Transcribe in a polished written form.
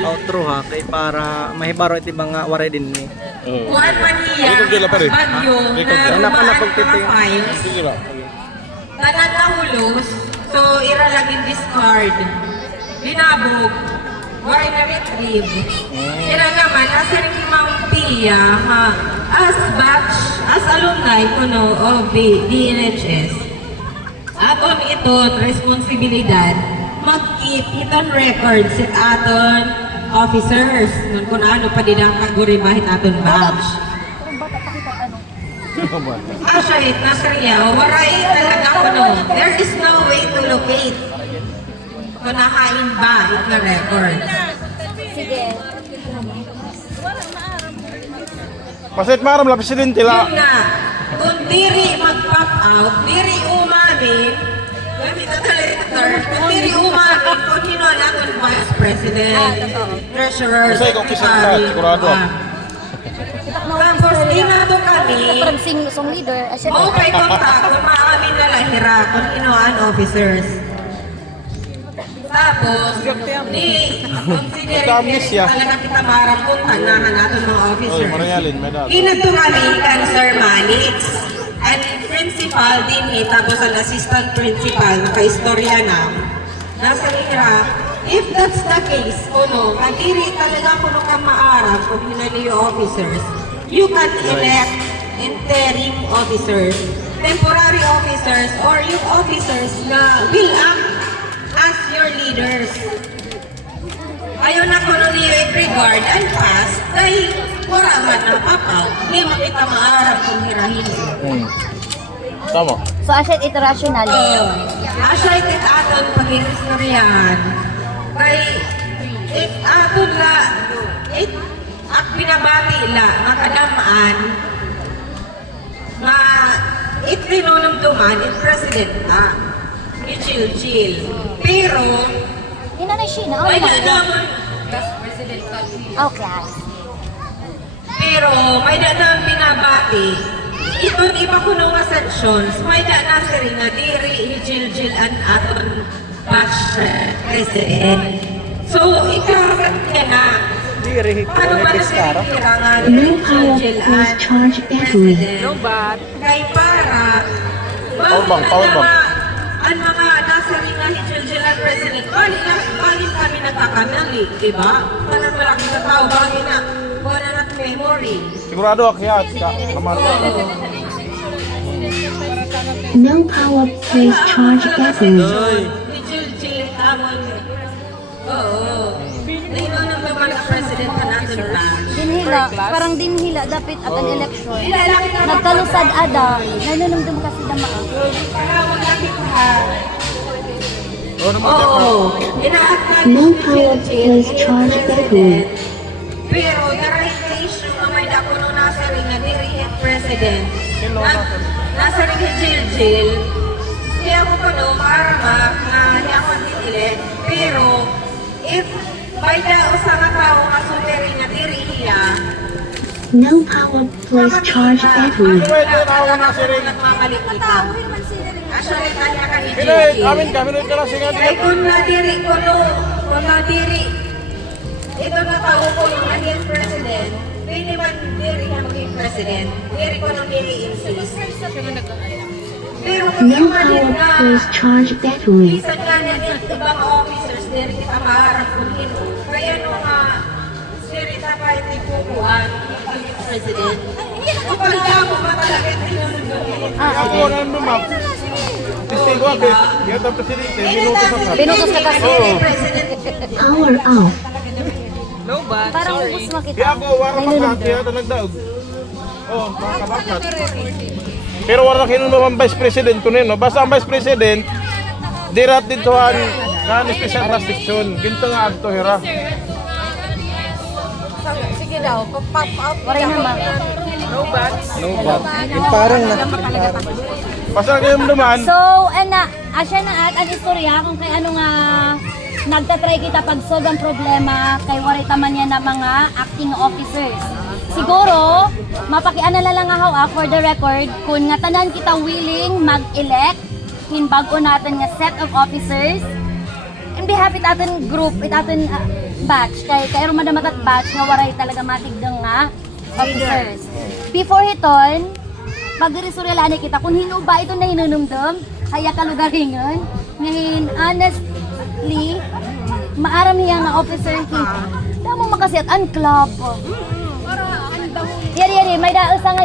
outro ha kay para mahibaro iti mga waray din ni. Kuan man niya, bagyo, na na pagtiting. sige ba? Tanan nahulos, so ira laging discard. Binabog, waray na retrieve. Ira naman, nasa rin Mount Pia, as batch, as alumni kuno of DNHS. Aton ito, responsibilidad, mag-keep iton records sa aton officers. Nun kung ano pa din ang kaguribahit aton batch. Ashahit na Sriya, waray talaga kuno. There is no way to locate kung nakain ba ito record. Sige. Pasit maram la presidente la. Yun na, kung diri mag-pop out, diri umamin, kung diri umamin, kung hinuan akong vice president, treasurer, Kasi kung kisang lahat, sigurado ako. Tapos, inato kami, Parang song leader. okay kontak, kung maamin na lahira, kung hinuan officers. Tapos, considering talaga kita marang kung tanahan natin mga officers. Marayalin, may dati. Inato kami kan Sir Manix at principal din tapos ang assistant principal naka-istorya na nasa hirap. If that's the case, kuno, kadiri talaga kuno kang maarap kung hinaliyo officers, you can elect interim officers, temporary officers, or yung officers na will act as your leaders. Ayaw na kuno niyo i-regard and pass dahil wala man na papaw. Hindi mo kita maarap kung hirahin. Tama. So, asya ito rational. Asya itit aton pag-istoryahan. Kay it aton la at binabati la nga kadamaan nga itinunumduman in president na i-chill. Pero Ina na siya na. may naman Okay. pero may naman binabati itong iba ko nung assumptions may na siri nga diri i-chill an aton batch president. So ikaw na Diri paano ba na siri nga No power plus charge battery. kay para Power bank. ang mga nasa ring nga hijil-jilan president, bali kami natakamali, di ba? Parang malaki na tao, bali na, wala na memory. Sigurado ako yan. Kamar. No power plus charge battery. Hijil-jil amon. Oo. Naino nang naman ang president na natin ba? Dinhila, parang dinhila dapat at an election. Nagkalusad ada, nanunumdum kasi dama. Oo. Inaakman No power plus charge battery. pero na-reputation na may dako nung nasa ring na dirihit president. Nasa ring hijil-jil. Kaya ako pa no, maaramak na hindi ako nililip. Pero, if may dao sa nga tao nga sumering na dirihiya, No power plus charge battery. nagmamalik kita. Actually, kanya ka Pinay, amin hijil-jil. kami rin ka kasi nga Ay kung nadiri ko no, kung nadiri, ito na tao ko yung naging president, pwede man diri ka maging president, diri ko nung diri insist. Pero kung No yung power na, plus charge battery. minsan nga na ibang officers, diri kita maharap kung hino. Kaya nung diri ta pa iti kukuhan, yung president, kapag mo ba talaga tinunod Ako na naman ma'am. Testigo ako. Yan ang presidente. Minuto sa ka. Pinutos ka kasi. Power off. Parang ubus makita. Kaya ako wala pa ka. Kaya nagdaog. Oh, mga kabakat. Pero wala kinunong vice president ko nino. Basta ang vice president, dirat ditohan na special restriction. Ginto nga adto hira. Sige daw, pop out. Waray naman. No bad. Yung parang Basta kayong naman. So, asya na at ang istorya kung kay ano nga nagtatry kita pag-solve ang problema kay waray taman yan na mga acting officers. Siguro, mapakiana na lang ako for the record kung nga tanan kita willing mag-elect hinbago natin nga set of officers. In behalf it atin group, it atin batch kay rumadamat at batch nga waray talaga matigdang nga officers. Before hiton, pagresuryalaan kita kung hino ba ito na hinunumdum, kaya kalugaringan, ngayon honestly, maaram niya nga officer kita. Damo makasiat ang club. Yari, may daos nga